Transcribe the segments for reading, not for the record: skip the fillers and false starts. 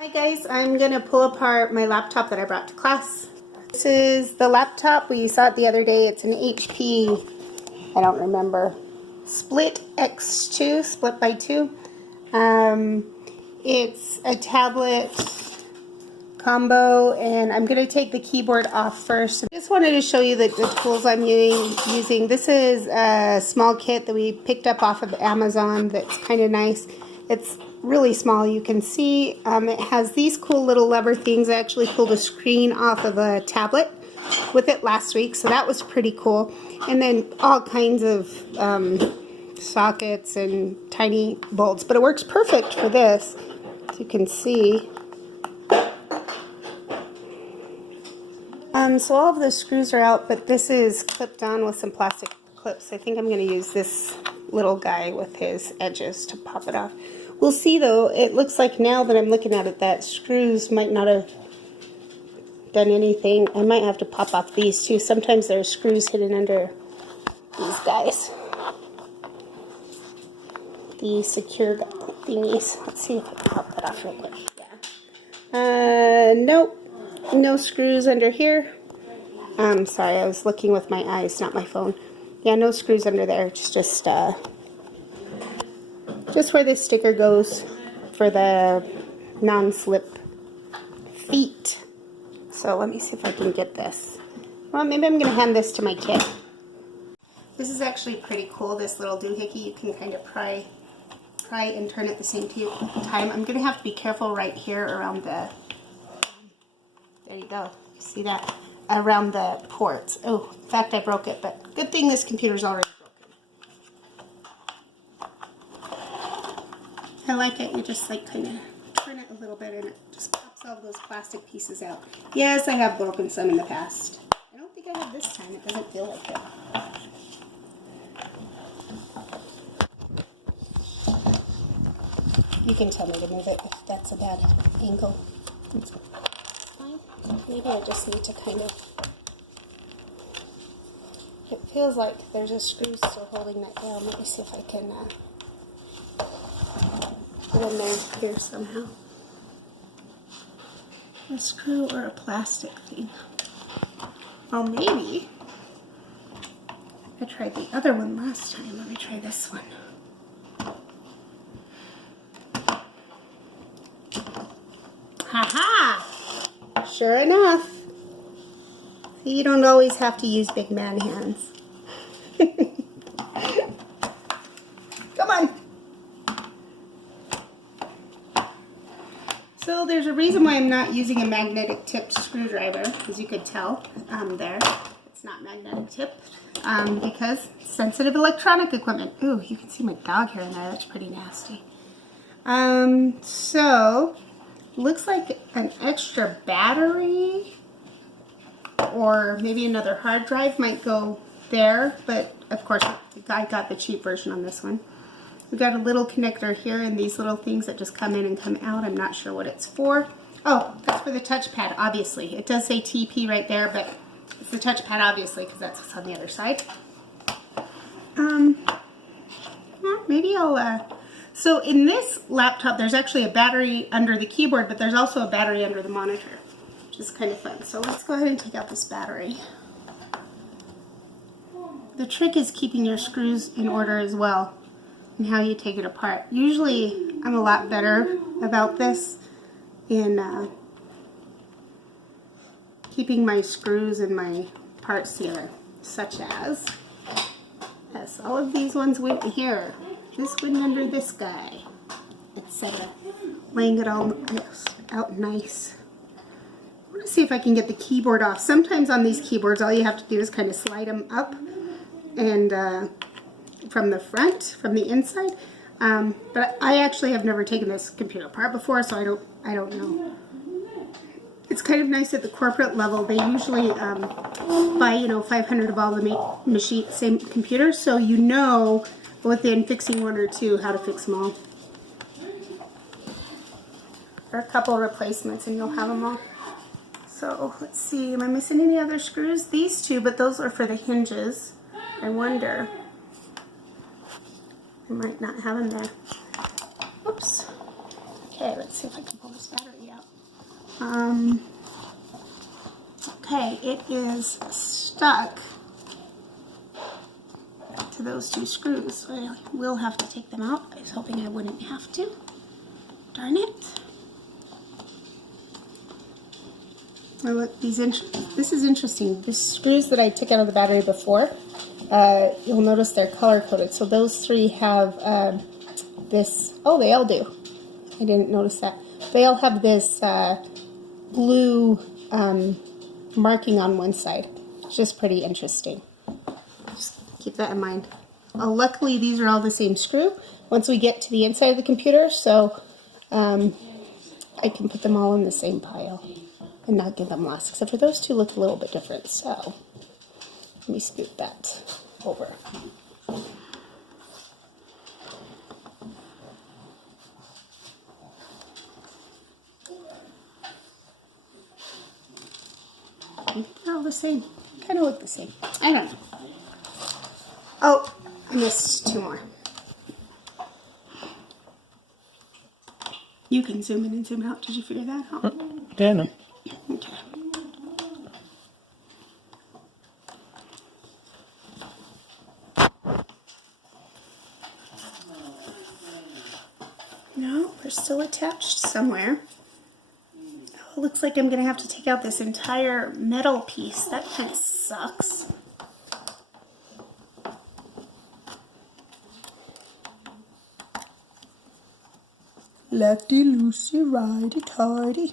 Hi guys, I'm going to pull apart my laptop that I brought to class. This is the laptop. We saw it the other day. It's an HP, I don't remember, Split X2, split by 2. It's a tablet combo, and I'm going to take the keyboard off first. I just wanted to show you the tools I'm using. This is a small kit that we picked up off of Amazon that's kind of nice. It's really small, you can see. It has these cool little lever things. I actually pulled a screen off of a tablet with it last week, so that was pretty cool. And then all kinds of sockets and tiny bolts, but it works perfect for this, as you can see. So all of the screws are out, but this is clipped on with some plastic clips. I think I'm going to use this little guy with his edges to pop it off. We'll see though. It looks like now that I'm looking at it that screws might not have done anything. I might have to pop off these too. Sometimes there are screws hidden under these guys. The secure thingies. Let's see if I can pop that off real quick. Yeah. Nope. No screws under here. Sorry, I was looking with my eyes, not my phone. Yeah, no screws under there. It's just where this sticker goes for the non-slip feet. So let me see if I can get this. Well, maybe I'm going to hand this to my kid. This is actually pretty cool, this little doohickey. You can kind of pry and turn at the same time. I'm going to have to be careful right here around the... There you go. See that? Around the ports. Oh, in fact, I broke it, but good thing this computer's already broken. I like it. You just like kind of turn it a little bit and it just pops all those plastic pieces out. Yes, I have broken some in the past. I don't think I have this time. It doesn't feel like it. You can tell me to move it if that's a bad angle. It's fine. Maybe I just need to kind of... It feels like there's a screw still holding that down. Let me see if I can put in there here somehow. A screw or a plastic thing. Oh, maybe. I tried the other one last time. Let me try this one. Ha-ha! Sure enough. See, you don't always have to use big man hands. Come on. So there's a reason why I'm not using a magnetic tipped screwdriver, as you could tell there. It's not magnetic tipped because sensitive electronic equipment. Ooh, you can see my dog hair in there. That's pretty nasty. So looks like an extra battery or maybe another hard drive might go there, but of course I got the cheap version on this one. We've got a little connector here and these little things that just come in and come out. I'm not sure what it's for. Oh, that's for the touchpad, obviously. It does say TP right there, but it's the touchpad obviously because that's what's on the other side. Well, maybe I'll... So in this laptop, there's actually a battery under the keyboard, but there's also a battery under the monitor, which is kind of fun. So let's go ahead and take out this battery. The trick is keeping your screws in order as well, and how you take it apart. Usually, I'm a lot better about this in keeping my screws and my parts together, such as, yes, all of these ones went here. This went under this guy, etc. Laying it all out nice. I want to see if I can get the keyboard off. Sometimes on these keyboards, all you have to do is kind of slide them up and from the front, from the inside. But I actually have never taken this computer apart before, so I don't know. It's kind of nice at the corporate level. They usually buy 500 of all the same computers, so you know within fixing one or two how to fix them all. Or a couple replacements and you'll have them all. So let's see, am I missing any other screws? These two, but those are for the hinges. I wonder. I might not have them there. Oops. Okay, let's see if I can pull this battery out. Okay, it is stuck to those two screws, so I will have to take them out. I was hoping I wouldn't have to. Darn it. Oh, look, this is interesting. The screws that I took out of the battery before, you'll notice they're color coded. So those three have this, oh, they all do. I didn't notice that. They all have this blue marking on one side. It's just pretty interesting. Just keep that in mind. Luckily, these are all the same screw once we get to the inside of the computer, so I can put them all in the same pile and not get them lost, except for those two look a little bit different. So let me scoot that over. They're all the same. Kind of look the same. I don't know. Oh, I missed two more. You can zoom in and zoom out. Did you figure that out? Yeah, no. Okay. No, they're still attached somewhere. Oh, it looks like I'm going to have to take out this entire metal piece. That kind of sucks. Lefty-loosey, righty-tighty.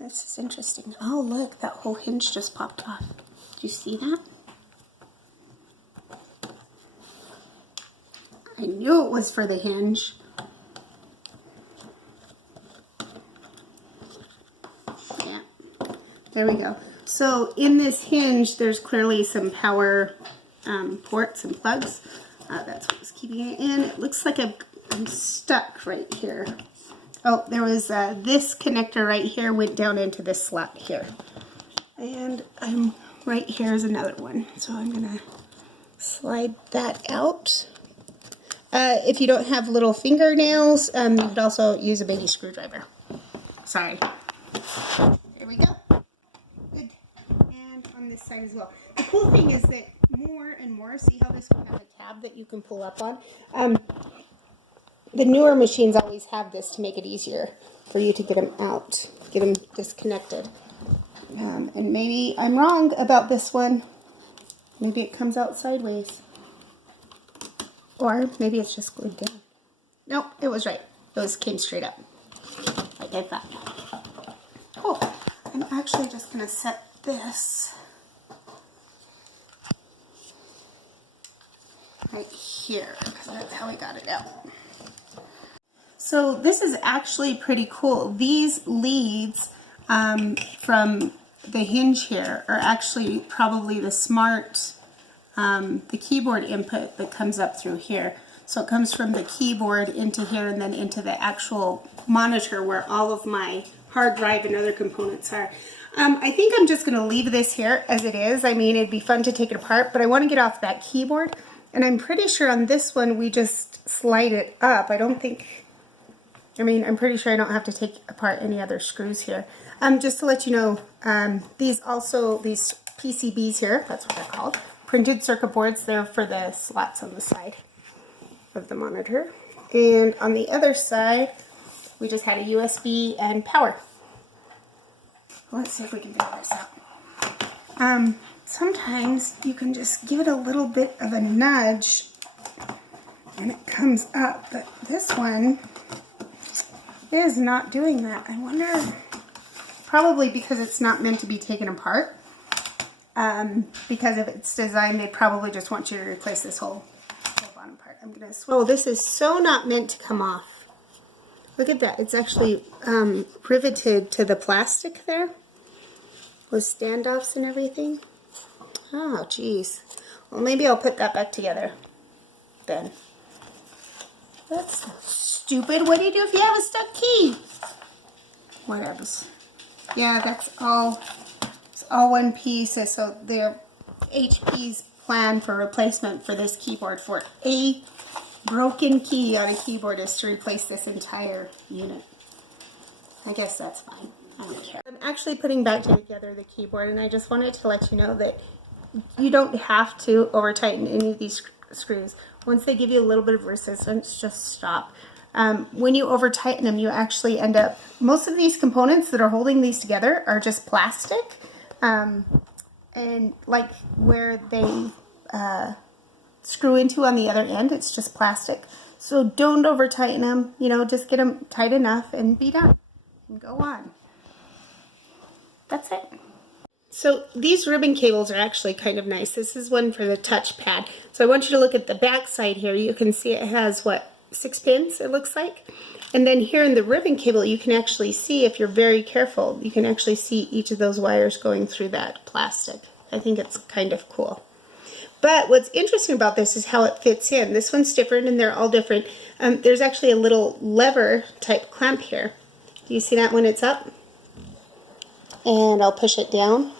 This is interesting. Oh, look, that whole hinge just popped off. Did you see that? I knew it was for the hinge. Yeah, there we go. So in this hinge, there's clearly some power ports and plugs. That's what's keeping it in. It looks like I'm stuck right here. Oh, there was this connector right here went down into this slot here. And right here is another one. So I'm gonna slide that out. If you don't have little fingernails, you could also use a baby screwdriver. Sorry. There we go. Good. And on this side as well. The cool thing is that more and more, see how this one has a tab that you can pull up on? The newer machines always have this to make it easier for you to get them out, get them disconnected. And maybe I'm wrong about this one. Maybe it comes out sideways. Or maybe it's just glued down. Nope, it was right. Those came straight up, like I thought. Cool. I'm actually just going to set this right here, because that's how I got it out. So this is actually pretty cool. These leads from the hinge here are actually probably the smart, the keyboard input that comes up through here. So it comes from the keyboard into here and then into the actual monitor where all of my hard drive and other components are. I think I'm just going to leave this here as it is. I mean, it'd be fun to take it apart, but I want to get off that keyboard. And I'm pretty sure on this one we just slide it up. I'm pretty sure I don't have to take apart any other screws here. Just to let you know, these PCBs here, that's what they're called, printed circuit boards, they're for the slots on the side of the monitor. And on the other side, we just had a USB and power. Let's see if we can figure this out. Sometimes you can just give it a little bit of a nudge and it comes up, but this one is not doing that. I wonder, probably because it's not meant to be taken apart. Because of its design, they probably just want you to replace this whole bottom part. I'm gonna swirl. Oh, this is so not meant to come off. Look at that. It's actually riveted to the plastic there with standoffs and everything. Oh, geez. Well, maybe I'll put that back together then. That's stupid. What do you do if you have a stuck key? Whatevs. Yeah, that's all. It's all one piece. So the HP's plan for replacement for this keyboard for a broken key on a keyboard is to replace this entire unit. I guess that's fine. I don't care. I'm actually putting back together the keyboard, and I just wanted to let you know that you don't have to over tighten any of these screws. Once they give you a little bit of resistance, just stop. When you over tighten them, you actually end up, most of these components that are holding these together are just plastic. And like where they screw into on the other end, it's just plastic. So don't over tighten them, you know, just get them tight enough and be done. And go on. That's it. So these ribbon cables are actually kind of nice. This is one for the touchpad. So I want you to look at the back side here. You can see it has, what, 6 pins, it looks like? And then here in the ribbon cable, you can actually see, if you're very careful, you can actually see each of those wires going through that plastic. I think it's kind of cool. But what's interesting about this is how it fits in. This one's different, and they're all different. There's actually a little lever type clamp here. Do you see that when it's up? And I'll push it down.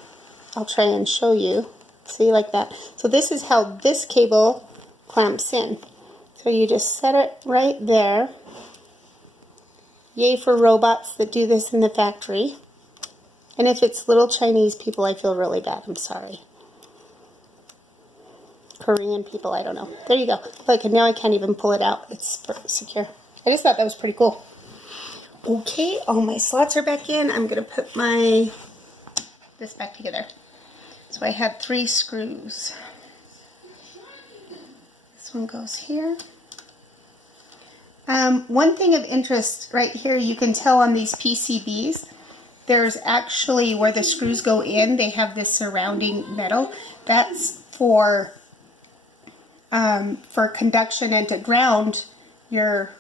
I'll try and show you. See, like that. So this is how this cable clamps in. So you just set it right there. Yay for robots that do this in the factory. And if it's little Chinese people, I feel really bad. I'm sorry. Korean people, I don't know. There you go. Look, and now I can't even pull it out. It's secure. I just thought that was pretty cool. Okay, all my slots are back in. I'm going to put this back together. So I had 3 screws. This one goes here. One thing of interest right here, you can tell on these PCBs, there's actually where the screws go in, they have this surrounding metal. That's for conduction and to ground your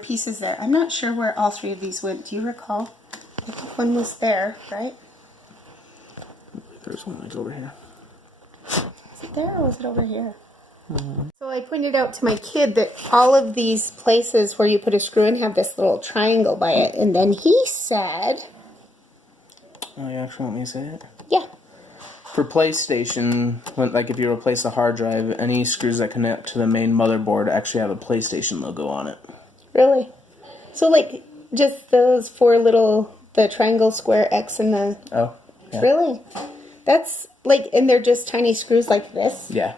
pieces there. I'm not sure where all 3 of these went. Do you recall? I think one was there, right? There's one like over here. Is it there or was it over here? So I pointed out to my kid that all of these places where you put a screw in have this little triangle by it, and then he said... Oh, you actually want me to say it? Yeah. For PlayStation, like if you replace the hard drive, any screws that connect to the main motherboard actually have a PlayStation logo on it. Really? So like just those 4 little, the triangle, square, X, and the... Oh, yeah. Really? That's like, and they're just tiny screws like this? Yeah.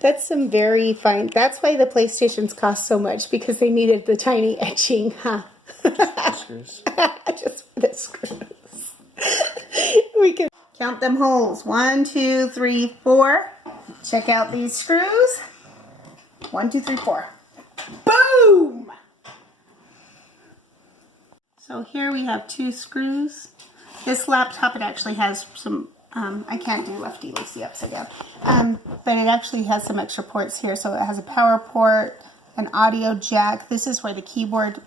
That's some very fine... That's why the PlayStations cost so much, because they needed the tiny etching, huh? Just for the screws. Just for the screws. We can count them holes. 1, 2, 3, 4. Check out these screws. 1, 2, 3, 4. Boom! So here we have 2 screws. This laptop, it actually has some, I can't do lefty-loosey upside down, but it actually has some extra ports here. So it has a power port, an audio jack. This is where the keyboard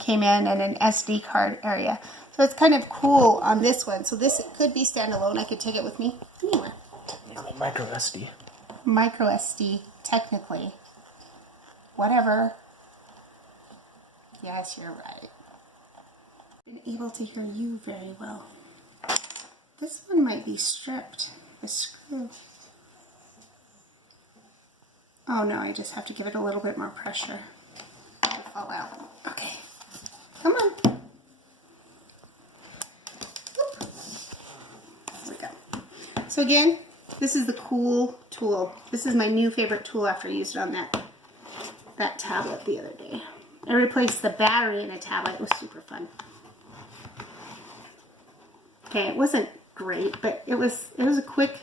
came in, and an SD card area. So it's kind of cool on this one. So this could be standalone. I could take it with me anywhere. Technically micro SD. Micro SD, technically. Whatever. Yes, you're right. Been able to hear you very well. This one might be stripped. The screw. Oh no, I just have to give it a little bit more pressure. It'll fall out. Okay. Come on. Whoop. There we go. So again, this is the cool tool. This is my new favorite tool after I used it on that tablet the other day. I replaced the battery in a tablet. It was super fun. Okay, it wasn't great, but it was a quick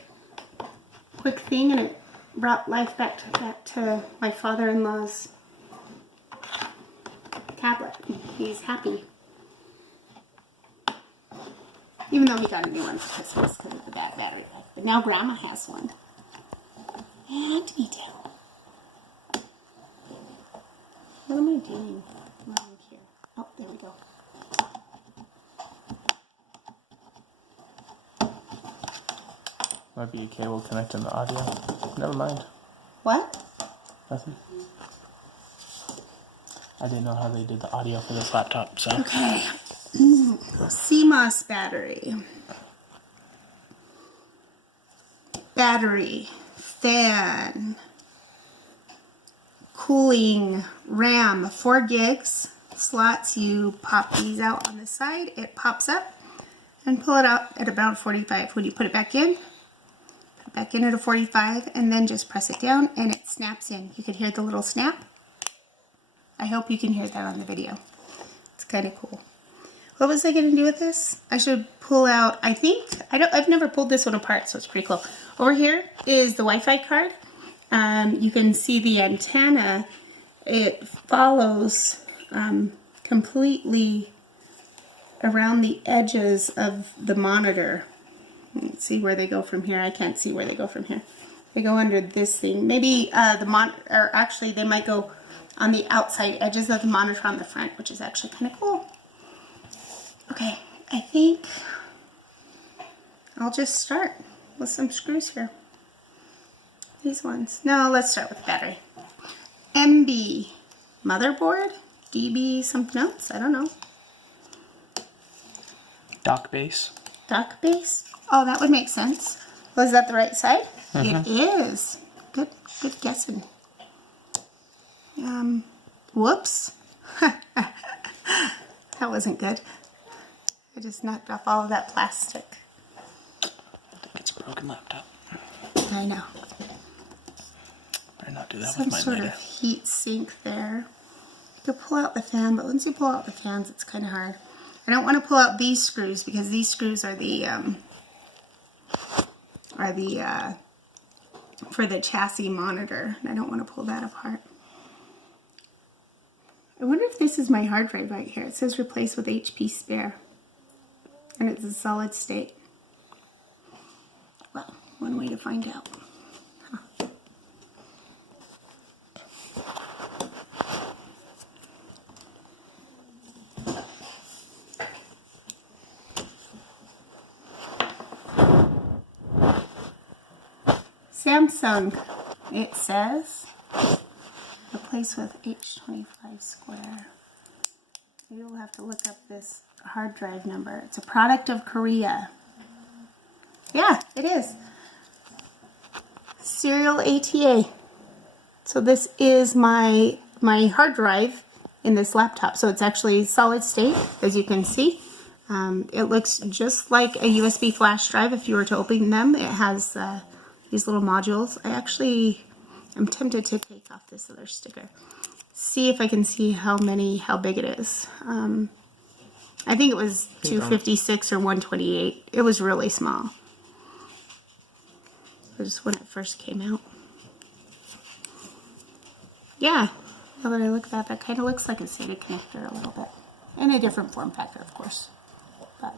thing, and it brought life back to my father-in-law's tablet. He's happy. Even though he got a new one for Christmas because of the bad battery life. But now Grandma has one. And me too. What am I doing? Around here. Oh, there we go. Might be a cable connecting the audio. Never mind. What? Nothing. I didn't know how they did the audio for this laptop, so. Okay. CMOS battery. Battery. Fan. Cooling. RAM. 4 gigs. Slots. You pop these out on the side. It pops up. And pull it out at about 45. When you put it back in at a 45, and then just press it down and it snaps in. You can hear the little snap. I hope you can hear that on the video. It's kind of cool. What was I going to do with this? I should pull out, I've never pulled this one apart, so it's pretty cool. Over here is the Wi-Fi card. You can see the antenna. It follows completely around the edges of the monitor. Let's see where they go from here. I can't see where they go from here. They go under this thing. Maybe or actually they might go on the outside edges of the monitor on the front, which is actually kind of cool. Okay, I think I'll just start with some screws here. These ones. No, let's start with the battery. MB motherboard, DB something else, I don't know. Dock base. Dock base? Oh, that would make sense. Was that the right side? It is. Good guessing. Whoops. That wasn't good. I just knocked off all of that plastic. I think it's a broken laptop. I know. Better not do that Some with mine sort later. of heat sink there. You could pull out the fan, but once you pull out the fans, it's kind of hard. I don't want to pull out these screws because these screws are the for the chassis monitor, and I don't want to pull that apart. I wonder if this is my hard drive right here. It says replace with HP spare, and it's a solid state. Well, one way to find out. Huh. Samsung, it says, replace with H25 square. Maybe we'll have to look up this hard drive number. It's a product of Korea. Yeah, it is. Serial ATA. So this is my hard drive in this laptop. So it's actually solid state, as you can see. It looks just like a USB flash drive if you were to open them. It has these little modules. I'm tempted to take off this other sticker. See if I can see how big it is. I think it was 256 or 128. It was really small. It was when it first came out. Yeah, now that I look at that kind of looks like a SATA connector a little bit. In a different form factor, of course. But.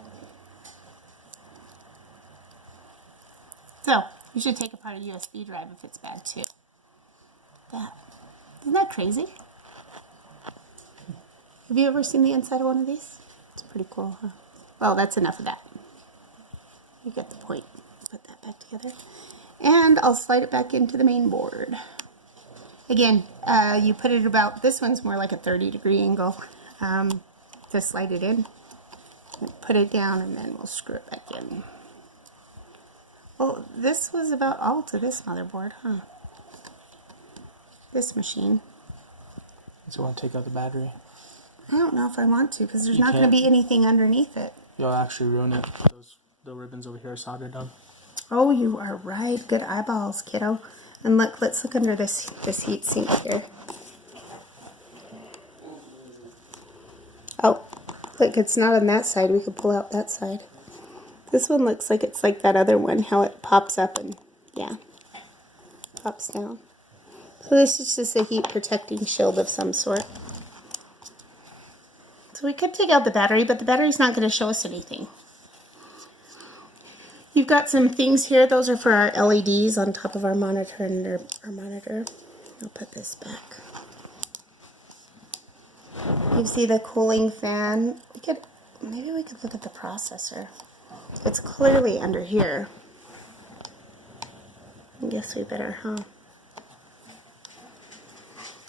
So, you should take apart a USB drive if it's bad too. Isn't that crazy? Have you ever seen the inside of one of these? It's pretty cool, huh? Well, that's enough of that. You get the point. Put that back together. And I'll slide it back into the main board. Again, you put it about, this one's more like a 30-degree angle. To slide it in. And put it down and then we'll screw it back in. Well, this was about all to this motherboard, huh? This machine. So you want to take out the battery? I don't know if I want to, because there's not going to be anything underneath it. You'll actually ruin it. The ribbons over here are soldered on. Oh, you are right. Good eyeballs, kiddo. And look, let's look under this heat sink here. Oh, look, it's not on that side. We could pull out that side. This one looks like it's like that other one, how it pops up and, yeah, pops down. So this is just a heat protecting shield of some sort. So we could take out the battery, but the battery's not going to show us anything. You've got some things here. Those are for our LEDs on top of our monitor and our monitor. I'll put this back. You see the cooling fan. Maybe we could look at the processor. It's clearly under here. I guess we better, huh?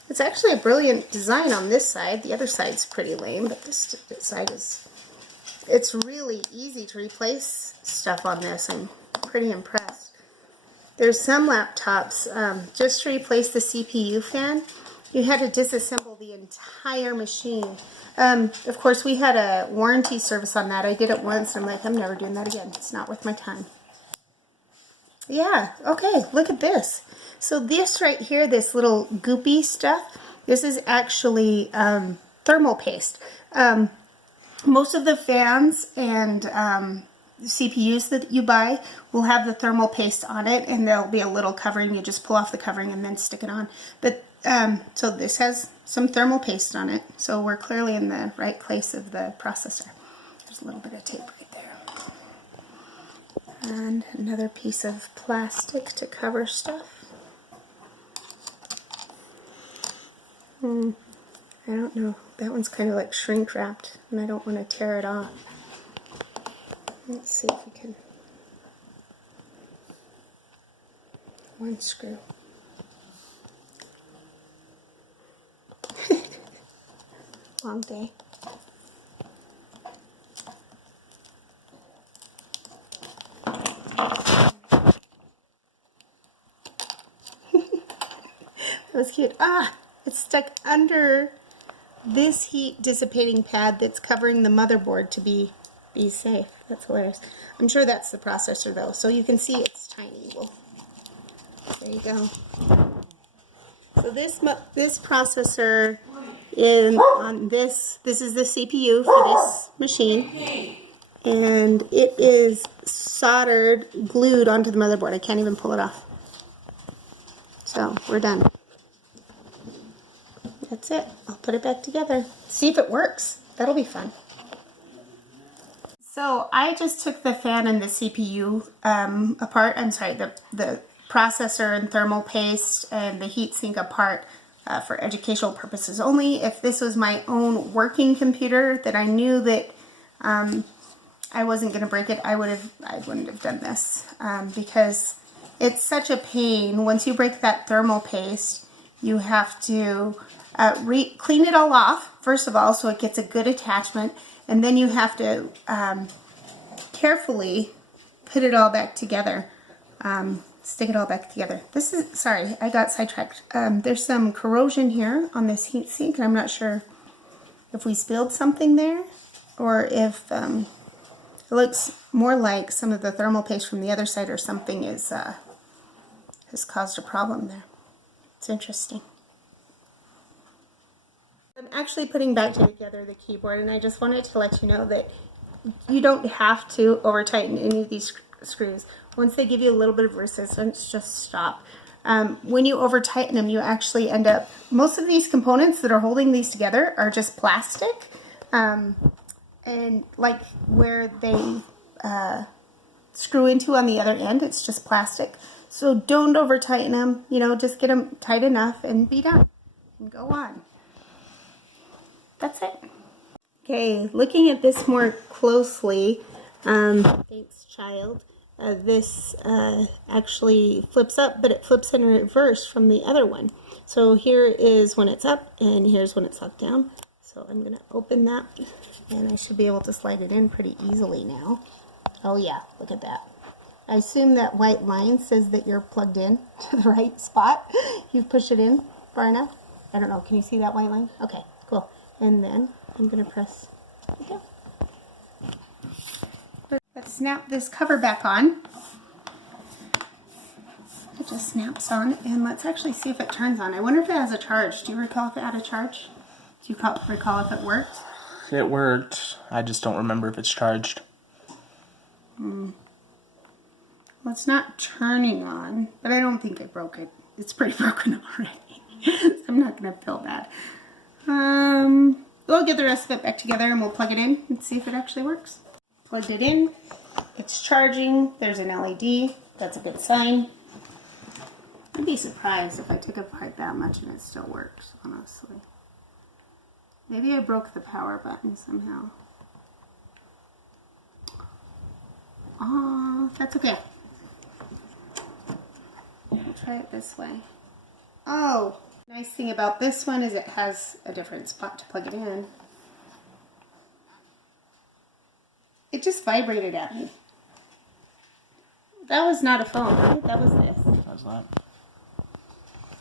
It's actually a brilliant design on this side. The other side's pretty lame, but this side is, it's really easy to replace stuff on this. I'm pretty impressed. There's some laptops, just to replace the CPU fan, you had to disassemble the entire machine. Of course, we had a warranty service on that. I did it once, and I'm like, I'm never doing that again. It's not worth my time. Yeah, okay, look at this. So this right here, this little goopy stuff, this is actually thermal paste. Most of the fans and CPUs that you buy will have the thermal paste on it, and there'll be a little covering. You just pull off the covering and then stick it on. But so this has some thermal paste on it, so we're clearly in the right place of the processor. There's a little bit of tape right there. And another piece of plastic to cover stuff. I don't know. That one's kind of like shrink wrapped, and I don't want to tear it off. Let's see if we can. One screw. Long day. That was cute. Ah, it's stuck under this heat dissipating pad that's covering the motherboard to be safe. That's hilarious. I'm sure that's the processor though, so you can see it's tiny. Well, there you go. So this processor is on this. This is the CPU for this machine, and it is soldered, glued onto the motherboard. I can't even pull it off. So we're done. That's it. I'll put it back together. See if it works. That'll be fun. So I just took the fan and the CPU apart. I'm sorry, the processor and thermal paste and the heatsink apart for educational purposes only. If this was my own working computer that I knew that I wasn't going to break it, I wouldn't have done this because it's such a pain. Once you break that thermal paste, you have to clean it all off, first of all, so it gets a good attachment, and then you have to carefully put it all back together, stick it all back together. This is, sorry, I got sidetracked. There's some corrosion here on this heat sink, and I'm not sure if we spilled something there, or if it looks more like some of the thermal paste from the other side or something has caused a problem there. It's interesting. I'm actually putting back together the keyboard, and I just wanted to let you know that you don't have to over tighten any of these screws. Once they give you a little bit of resistance, just stop. When you over tighten them, you actually end up, most of these components that are holding these together are just plastic, and like where they screw into on the other end, it's just plastic. So don't over tighten them, you know, just get them tight enough and be done and go on. That's it. Okay, looking at this more closely, thanks child, this actually flips up, but it flips in reverse from the other one. So here is when it's up, and here's when it's locked down. So I'm going to open that, and I should be able to slide it in pretty easily now. Oh yeah, look at that. I assume that white line says that you're plugged in to the right spot. You've pushed it in far enough. I don't know, can you see that white line? Okay, cool. And then I'm going to press, okay. Let's snap this cover back on. It just snaps on, and let's actually see if it turns on. I wonder if it has a charge. Do you recall if it had a charge? Do you recall if it worked? It worked. I just don't remember if it's charged. Well, it's not turning on, but I don't think it broke it. It's pretty broken already. So I'm not going to feel bad. We'll get the rest of it back together and we'll plug it in and see if it actually works. Plugged it in. It's charging. There's an LED. That's a good sign. I'd be surprised if I took it apart that much and it still works, honestly. Maybe I broke the power button somehow. That's okay. We'll try it this way. Oh, Nice thing about this one is it has a different spot to plug it in. It just vibrated at me. That was not a phone, right? That was this. How's that?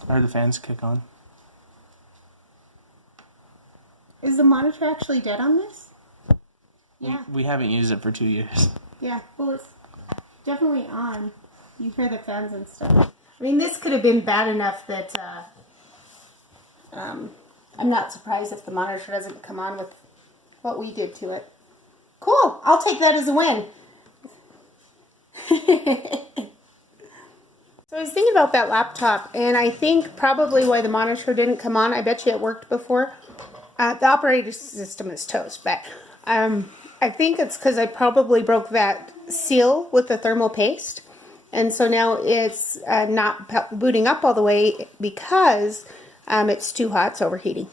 I heard the fans kick on. Is the monitor actually dead on this? Yeah. We haven't used it for 2 years. Yeah, well, it's definitely on. You hear the fans and stuff. I mean, this could have been bad enough that I'm not surprised if the monitor doesn't come on with what we did to it. Cool. I'll take that as a win. So I was thinking about that laptop, and I think probably why the monitor didn't come on, I bet you it worked before. The operating system is toast, but I think it's because I probably broke that seal with the thermal paste. And so now it's not booting up all the way because it's too hot, it's overheating.